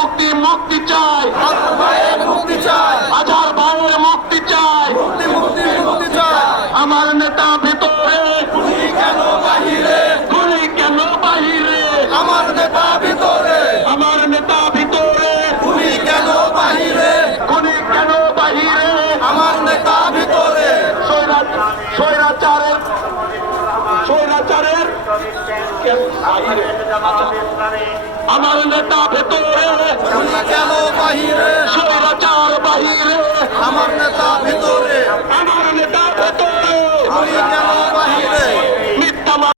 মুক্তি মুক্তি চাই, মুক্তি চাই, আজহার ভাইয়ের মুক্তি চাই, মুক্তি মুক্তি মুক্তি চাই। আমার নেতা ভিতরে, খুনি কেন বাহিরে, খুনি কেন বাহিরে, আমার নেতা ভিতরে, আমার নেতা ভিতরে, খুনি কেন বাহিরে, খুনি কেন বাহিরে, আমার নেতা ভিতরে, স্বৈরাচারের স্বৈরাচারের বাহিরে, আমার নেতা ভেতরে, খুনি কেন বাহিরে, স্বৈরাচার বাহিরে, আমার নেতা ভিতরে, আমার নেতা ভেতরে, খুনি কেন